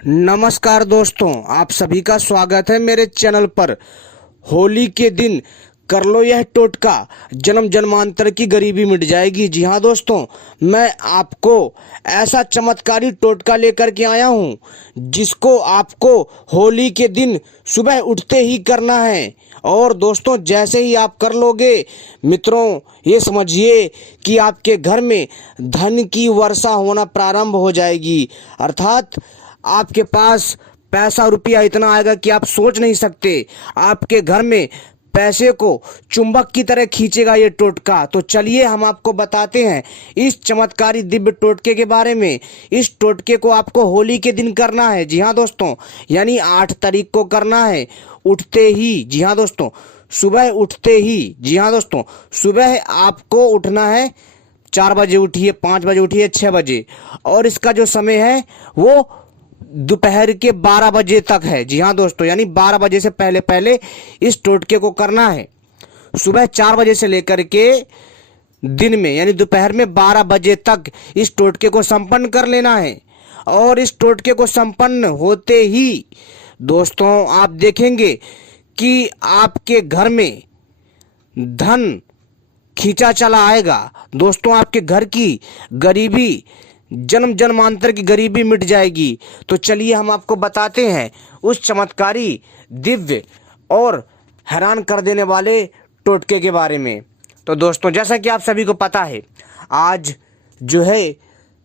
नमस्कार दोस्तों, आप सभी का स्वागत है मेरे चैनल पर। होली के दिन कर लो यह टोटका, जन्म जन्मांतर की गरीबी मिट जाएगी। जी हाँ दोस्तों, मैं आपको ऐसा चमत्कारी टोटका लेकर के आया हूँ जिसको आपको होली के दिन सुबह उठते ही करना है। और दोस्तों, जैसे ही आप कर लोगे मित्रों, ये समझिए कि आपके घर में धन की वर्षा होना प्रारंभ हो जाएगी। अर्थात आपके पास पैसा रुपया इतना आएगा कि आप सोच नहीं सकते। आपके घर में पैसे को चुंबक की तरह खींचेगा ये टोटका। तो चलिए हम आपको बताते हैं इस चमत्कारी दिव्य टोटके के बारे में। इस टोटके को आपको होली के दिन करना है। जी हाँ दोस्तों, यानी 8 तारीख को करना है उठते ही। जी हाँ दोस्तों, सुबह उठते ही। जी हाँ दोस्तों, सुबह आपको उठना है। 4 बजे उठिए, 5 बजे उठिए, 6 बजे। और इसका जो समय है वो दोपहर के 12 बजे तक है। जी हाँ दोस्तों, यानी 12 बजे से पहले पहले इस टोटके को करना है। सुबह 4 बजे से लेकर के दिन में यानी दोपहर में 12 बजे तक इस टोटके को संपन्न कर लेना है। और इस टोटके को संपन्न होते ही दोस्तों आप देखेंगे कि आपके घर में धन खींचा चला आएगा। दोस्तों, आपके घर की गरीबी, जन्म जन्मांतर की गरीबी मिट जाएगी। तो चलिए हम आपको बताते हैं उस चमत्कारी, दिव्य और हैरान कर देने वाले टोटके के बारे में। तो दोस्तों, जैसा कि आप सभी को पता है, आज जो है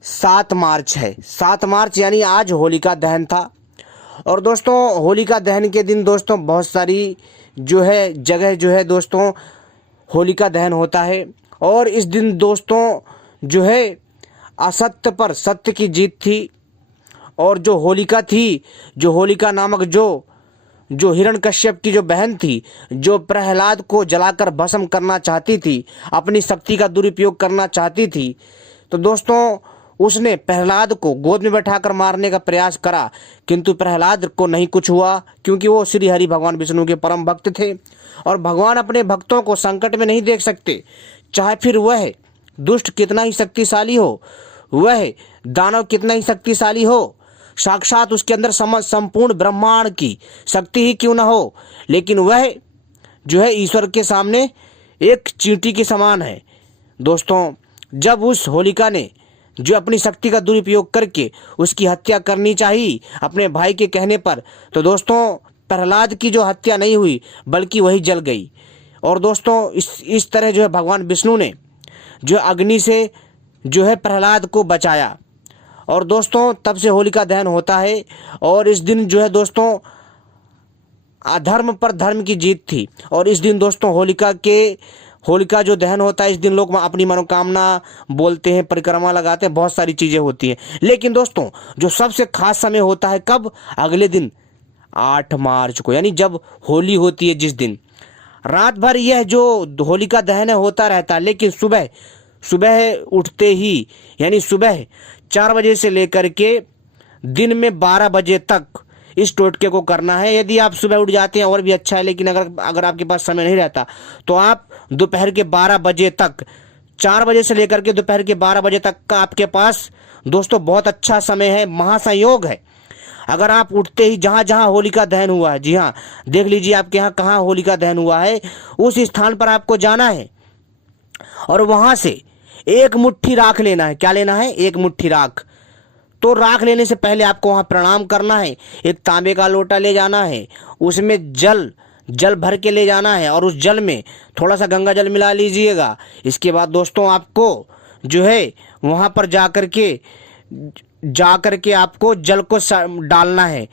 7 मार्च है। 7 मार्च यानी आज होलिका दहन था। और दोस्तों, होलिका दहन के दिन दोस्तों बहुत सारी जो है जगह जो है दोस्तों होलिका दहन होता है। और इस दिन दोस्तों जो है असत्य पर सत्य की जीत थी। और जो होलिका थी, जो होलिका नामक जो हिरण्यकश्यप की जो बहन थी, जो प्रहलाद को जलाकर भस्म करना चाहती थी, अपनी शक्ति का दुरुपयोग करना चाहती थी, तो दोस्तों उसने प्रहलाद को गोद में बैठाकर मारने का प्रयास करा, किंतु प्रहलाद को नहीं कुछ हुआ, क्योंकि वो श्री हरि भगवान विष्णु के परम भक्त थे। और भगवान अपने भक्तों को संकट में नहीं देख सकते, चाहे फिर वह दुष्ट कितना ही शक्तिशाली हो, वह दानव कितना ही शक्तिशाली हो, साक्षात उसके अंदर संपूर्ण ब्रह्मांड की शक्ति ही क्यों ना हो, लेकिन वह जो है ईश्वर के सामने एक चींटी के समान है। दोस्तों, जब उस होलिका ने जो अपनी शक्ति का दुरुपयोग करके उसकी हत्या करनी चाहिए अपने भाई के कहने पर, तो दोस्तों प्रहलाद की जो हत्या नहीं हुई बल्कि वही जल गई। और दोस्तों इस तरह जो है भगवान विष्णु ने जो अग्नि से जो है प्रहलाद को बचाया। और दोस्तों तब से होलिका दहन होता है। और इस दिन जो है दोस्तों अधर्म पर धर्म की जीत थी। और इस दिन दोस्तों होलिका जो दहन होता है, इस दिन लोग अपनी मनोकामना बोलते हैं, परिक्रमा लगाते हैं, बहुत सारी चीज़ें होती हैं। लेकिन दोस्तों जो सबसे खास समय होता है कब? अगले दिन 8 मार्च को, यानी जब होली होती है, जिस दिन रात भर यह जो होलिका दहन होता रहता है। लेकिन सुबह उठते ही यानी सुबह 4 बजे से लेकर के दिन में 12 बजे तक इस टोटके को करना है। यदि आप सुबह उठ जाते हैं और भी अच्छा है, लेकिन अगर आपके पास समय नहीं रहता तो आप दोपहर के 12 बजे तक, 4 बजे से लेकर के दोपहर के 12 बजे तक का आपके पास दोस्तों बहुत अच्छा समय है, महासंयोग है। अगर आप उठते ही जहाँ जहाँ होलिका दहन हुआ है, जी हाँ देख लीजिए आपके यहाँ कहाँ होलिका दहन हुआ है, उस स्थान पर आपको जाना है और वहाँ से एक मुट्ठी राख लेना है। क्या लेना है? एक मुट्ठी राख। तो राख लेने से पहले आपको वहाँ प्रणाम करना है। एक तांबे का लोटा ले जाना है, उसमें जल भर के ले जाना है और उस जल में थोड़ा सा गंगा जल मिला लीजिएगा। इसके बाद दोस्तों आपको जो है वहाँ पर जा करके आपको जल को डालना है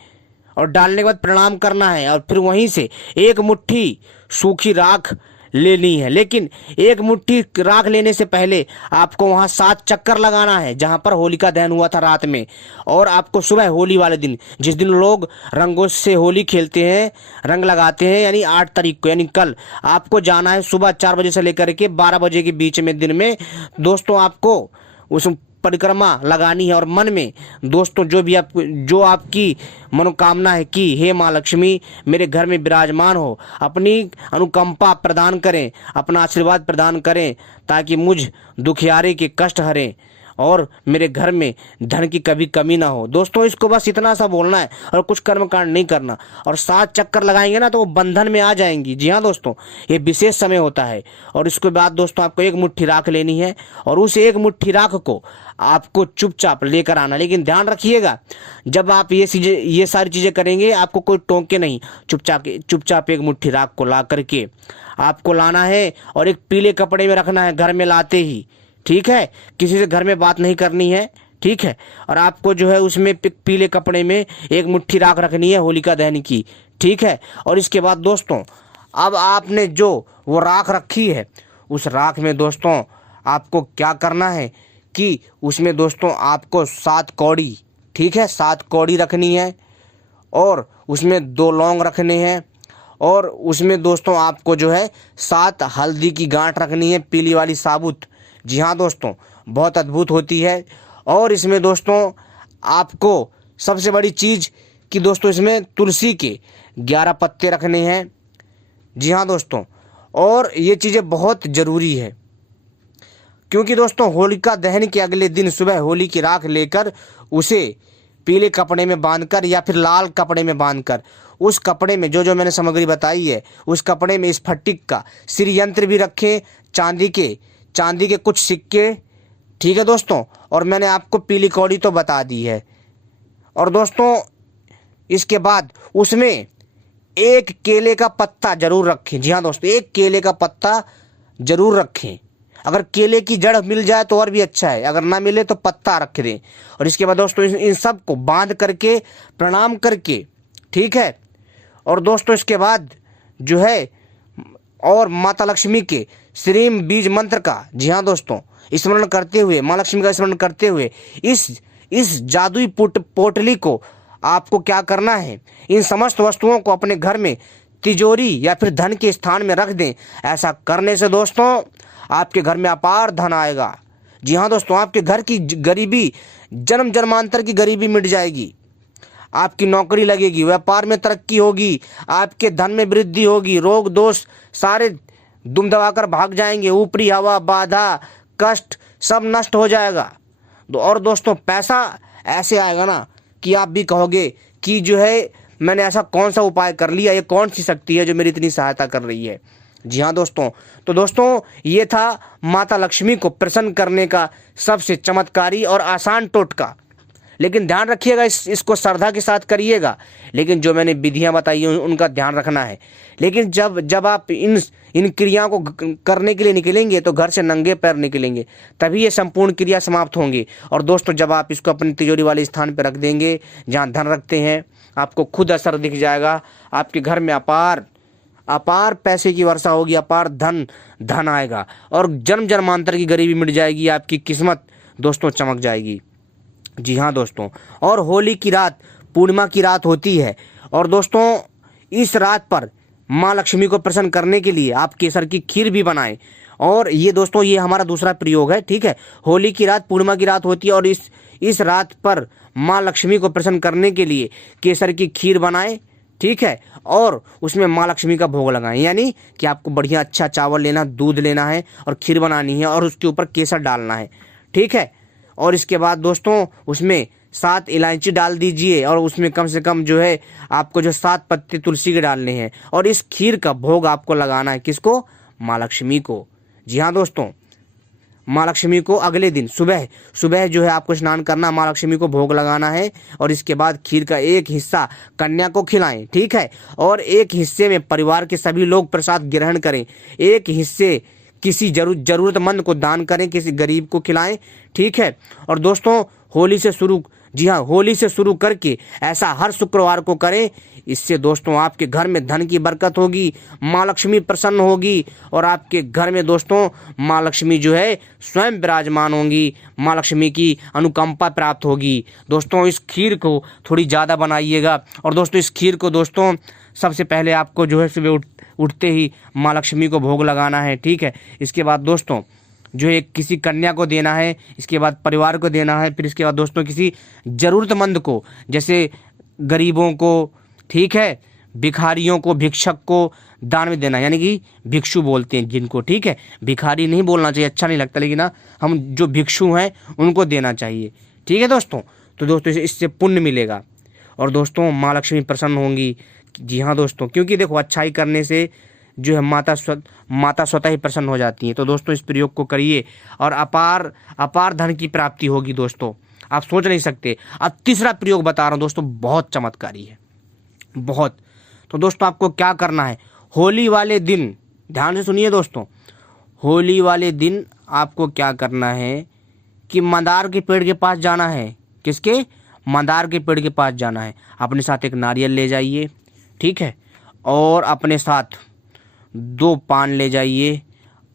और डालने के बाद प्रणाम करना है। और फिर वहीं से एक मुट्ठी सूखी राख लेनी है। लेकिन एक मुट्ठी राख लेने से पहले आपको वहाँ 7 चक्कर लगाना है जहाँ पर होलिका दहन हुआ था रात में। और आपको सुबह होली वाले दिन, जिस दिन लोग रंगों से होली खेलते हैं, रंग लगाते हैं, यानी 8 तारीख को, यानी कल आपको जाना है सुबह 4 बजे से लेकर के 12 बजे के बीच में दिन में दोस्तों आपको उस परिक्रमा लगानी है। और मन में दोस्तों जो आपकी मनोकामना है कि हे माँ लक्ष्मी मेरे घर में विराजमान हो, अपनी अनुकंपा प्रदान करें, अपना आशीर्वाद प्रदान करें, ताकि मुझ दुखियारे के कष्ट हरें और मेरे घर में धन की कभी कमी ना हो। दोस्तों इसको बस इतना सा बोलना है और कुछ कर्म कांड नहीं करना, और 7 चक्कर लगाएंगे ना तो वो बंधन में आ जाएंगी। जी हाँ दोस्तों, ये विशेष समय होता है। और इसके बाद दोस्तों आपको 1 मुट्ठी राख लेनी है, और उस 1 मुट्ठी राख को आपको चुपचाप लेकर आना। लेकिन ध्यान रखिएगा, जब आप ये सारी चीजें करेंगे आपको कोई टोके नहीं। चुपचाप 1 मुट्ठी राख को ला करके आपको लाना है और एक पीले कपड़े में रखना है घर में लाते ही। ठीक है, किसी से घर में बात नहीं करनी है। ठीक है, और आपको जो है उसमें पीले कपड़े में 1 मुट्ठी राख रखनी है होलिका दहन की। ठीक है, और इसके बाद दोस्तों अब आपने जो वो राख रखी है, उस राख में दोस्तों आपको क्या करना है कि उसमें दोस्तों आपको 7 कौड़ी, ठीक है, 7 कौड़ी रखनी है, और उसमें 2 लौंग रखने हैं, और उसमें दोस्तों आपको जो है 7 हल्दी की गांठ रखनी है, पीली वाली साबुत। जी हाँ दोस्तों, बहुत अद्भुत होती है। और इसमें दोस्तों आपको सबसे बड़ी चीज़ कि दोस्तों इसमें तुलसी के 11 पत्ते रखने हैं। जी हाँ दोस्तों, और ये चीज़ें बहुत ज़रूरी है, क्योंकि दोस्तों होलिका दहन के अगले दिन सुबह होली की राख लेकर उसे पीले कपड़े में बांधकर या फिर लाल कपड़े में बांधकर, उस कपड़े में जो जो मैंने सामग्री बताई है उस कपड़े में स्फटिक का श्री यंत्र भी रखें, चांदी के कुछ सिक्के। ठीक है दोस्तों, और मैंने आपको पीली कौड़ी तो बता दी है। और दोस्तों इसके बाद उसमें 1 केले का पत्ता जरूर रखें। जी हाँ दोस्तों, 1 केले का पत्ता जरूर रखें। अगर केले की जड़ मिल जाए तो और भी अच्छा है, अगर ना मिले तो पत्ता रख दें। और इसके बाद दोस्तों इन सब को बांध करके प्रणाम करके, ठीक है, और दोस्तों इसके बाद जो है और माता लक्ष्मी के श्रीम बीज मंत्र का, जी हाँ दोस्तों, स्मरण करते हुए, माँ लक्ष्मी का स्मरण करते हुए इस जादुई पोटली को आपको क्या करना है, इन समस्त वस्तुओं को अपने घर में तिजोरी या फिर धन के स्थान में रख दें। ऐसा करने से दोस्तों आपके घर में अपार धन आएगा। जी हाँ दोस्तों, आपके घर की गरीबी, जन्म जन्मांतर की गरीबी मिट जाएगी, आपकी नौकरी लगेगी, व्यापार में तरक्की होगी, आपके धन में वृद्धि होगी, रोग दोष सारे दुम दबाकर भाग जाएंगे, ऊपरी हवा, बाधा, कष्ट सब नष्ट हो जाएगा। और दोस्तों पैसा ऐसे आएगा ना कि आप भी कहोगे कि जो है मैंने ऐसा कौन सा उपाय कर लिया, ये कौन सी शक्ति है जो मेरी इतनी सहायता कर रही है। जी हाँ दोस्तों, तो दोस्तों ये था माता लक्ष्मी को प्रसन्न करने का सबसे चमत्कारी और आसान टोटका। लेकिन ध्यान रखिएगा, इसको श्रद्धा के साथ करिएगा, लेकिन जो मैंने विधियां बताई उनका ध्यान रखना है। लेकिन जब आप इन क्रियाओं को करने के लिए निकलेंगे तो घर से नंगे पैर निकलेंगे, तभी ये संपूर्ण क्रिया समाप्त होंगी। और दोस्तों जब आप इसको अपनी तिजोरी वाले स्थान पर रख देंगे जहाँ धन रखते हैं, आपको खुद असर दिख जाएगा। आपके घर में अपार पैसे की वर्षा होगी, अपार धन आएगा, और जन्म जन्मांतर की गरीबी मिट जाएगी, आपकी किस्मत दोस्तों चमक जाएगी। जी हाँ दोस्तों, और होली की रात पूर्णिमा की रात होती है, और दोस्तों इस रात पर माँ लक्ष्मी को प्रसन्न करने के लिए आप केसर की खीर भी बनाएं। और ये दोस्तों ये हमारा दूसरा प्रयोग है। ठीक है, होली की रात पूर्णिमा की रात होती है, और इस रात पर माँ लक्ष्मी को प्रसन्न करने के लिए केसर की खीर बनाएं। ठीक है, और उसमें माँ लक्ष्मी का भोग लगाएं, यानी कि आपको बढ़िया अच्छा चावल लेना, दूध लेना है और खीर बनानी है, और उसके ऊपर केसर डालना है। ठीक है, और इसके बाद दोस्तों उसमें 7 इलायची डाल दीजिए, और उसमें कम से कम जो है आपको जो 7 पत्ते तुलसी के डालने हैं, और इस खीर का भोग आपको लगाना है। किसको? माँ लक्ष्मी को। जी हाँ दोस्तों, माँ लक्ष्मी को अगले दिन सुबह जो है आपको स्नान करना, माँ लक्ष्मी को भोग लगाना है, और इसके बाद खीर का एक हिस्सा कन्या को खिलाएं। ठीक है, और एक हिस्से में परिवार के सभी लोग प्रसाद ग्रहण करें, एक हिस्से किसी जरूरतमंद को दान करें, किसी गरीब को खिलाएं। ठीक है, और दोस्तों होली से शुरू करके ऐसा हर शुक्रवार को करें। इससे दोस्तों आपके घर में धन की बरकत होगी, माँ लक्ष्मी प्रसन्न होगी, और आपके घर में दोस्तों माँ लक्ष्मी जो है स्वयं विराजमान होंगी, माँ लक्ष्मी की अनुकंपा प्राप्त होगी। दोस्तों इस खीर को थोड़ी ज़्यादा बनाइएगा, और दोस्तों इस खीर को दोस्तों सबसे पहले आपको जो है सुबह उठते ही माँ लक्ष्मी को भोग लगाना है। ठीक है, इसके बाद दोस्तों जो है किसी कन्या को देना है, इसके बाद परिवार को देना है, फिर इसके बाद दोस्तों किसी ज़रूरतमंद को, जैसे गरीबों को, ठीक है, भिखारियों को, भिक्षक को दान में देना, यानी कि भिक्षु बोलते हैं जिनको, ठीक है। भिखारी नहीं बोलना चाहिए, अच्छा नहीं लगता, लेकिन हम जो भिक्षु हैं उनको देना चाहिए, ठीक है दोस्तों। तो दोस्तों इससे पुण्य मिलेगा और दोस्तों माँ लक्ष्मी प्रसन्न होंगी। जी हाँ दोस्तों, क्योंकि देखो अच्छाई करने से जो है माता स्वतः ही प्रसन्न हो जाती हैं। तो दोस्तों इस प्रयोग को करिए और अपार धन की प्राप्ति होगी दोस्तों, आप सोच नहीं सकते। अब तीसरा प्रयोग बता रहा हूँ दोस्तों, बहुत चमत्कारी है, बहुत। तो दोस्तों आपको क्या करना है, होली वाले दिन, ध्यान से सुनिए दोस्तों, होली वाले दिन आपको क्या करना है कि मंदार के पेड़ के पास जाना है। किसके? मंदार के पेड़ के पास जाना है। अपने साथ एक नारियल ले जाइए, ठीक है, और अपने साथ 2 पान ले जाइए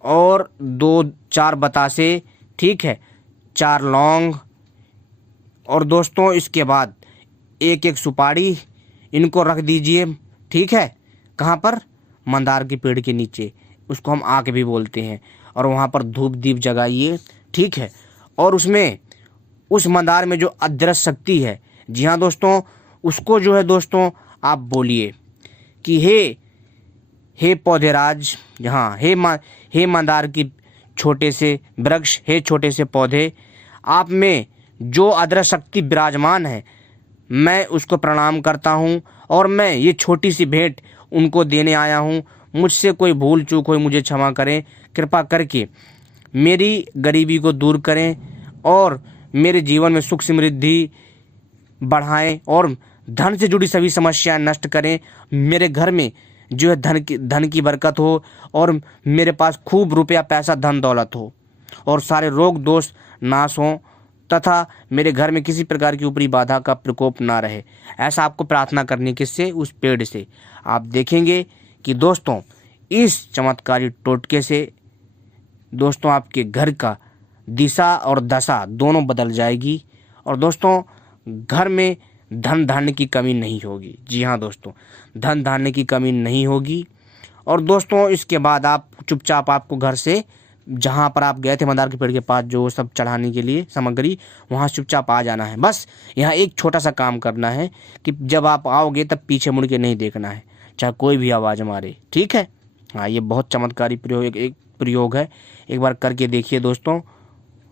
और 2-4 बतासे, ठीक है, 4 लौंग, और दोस्तों इसके बाद एक सुपारी, इनको रख दीजिए, ठीक है। कहाँ पर? मंदार के पेड़ के नीचे, उसको हम आग भी बोलते हैं, और वहाँ पर धूप दीप जगाइए, ठीक है। और उसमें उस मंदार में जो अदृश्य शक्ति है, जी हाँ दोस्तों, उसको जो है दोस्तों आप बोलिए कि हे पौधेराज, हाँ हे मंदार की छोटे से वृक्ष, हे छोटे से पौधे, आप में जो अदृश्य शक्ति विराजमान है, मैं उसको प्रणाम करता हूँ और मैं ये छोटी सी भेंट उनको देने आया हूँ। मुझसे कोई भूल चूक हो मुझे क्षमा करें, कृपा करके मेरी गरीबी को दूर करें और मेरे जीवन में सुख समृद्धि बढ़ाएं और धन से जुड़ी सभी समस्याएं नष्ट करें। मेरे घर में जो है धन की बरकत हो और मेरे पास खूब रुपया पैसा धन दौलत हो और सारे रोग दोष नाश हों तथा मेरे घर में किसी प्रकार की ऊपरी बाधा का प्रकोप ना रहे। ऐसा आपको प्रार्थना करनी, किससे? उस पेड़ से। आप देखेंगे कि दोस्तों इस चमत्कारी टोटके से दोस्तों आपके घर का दिशा और दशा दोनों बदल जाएगी और दोस्तों घर में धन धान्य की कमी नहीं होगी। जी हाँ दोस्तों, धन धान्य की कमी नहीं होगी। और दोस्तों इसके बाद आप चुपचाप, आपको घर से जहाँ पर आप गए थे मंदार के पेड़ के पास जो सब चढ़ाने के लिए सामग्री, वहाँ चुपचाप आ जाना है। बस यहाँ एक छोटा सा काम करना है कि जब आप आओगे तब पीछे मुड़ के नहीं देखना है, चाहे कोई भी आवाज़ मारे, ठीक है। हाँ, ये बहुत चमत्कारी प्रयोग एक प्रयोग है, एक बार करके देखिए दोस्तों।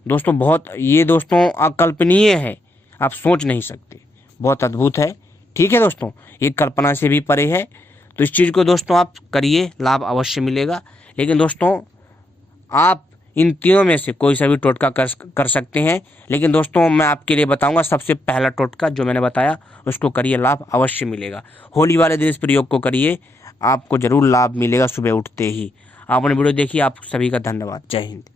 दोस्तों बहुत ये दोस्तों अकल्पनीय है, आप सोच नहीं सकते, बहुत अद्भुत है, ठीक है दोस्तों, ये कल्पना से भी परे है। तो इस चीज़ को दोस्तों आप करिए, लाभ अवश्य मिलेगा। लेकिन दोस्तों आप इन तीनों में से कोई सा भी टोटका कर सकते हैं, लेकिन दोस्तों मैं आपके लिए बताऊंगा सबसे पहला टोटका जो मैंने बताया उसको करिए, लाभ अवश्य मिलेगा। होली वाले दिन इस प्रयोग को करिए, आपको ज़रूर लाभ मिलेगा सुबह उठते ही। आपने वीडियो देखी, आप सभी का धन्यवाद। जय हिंद।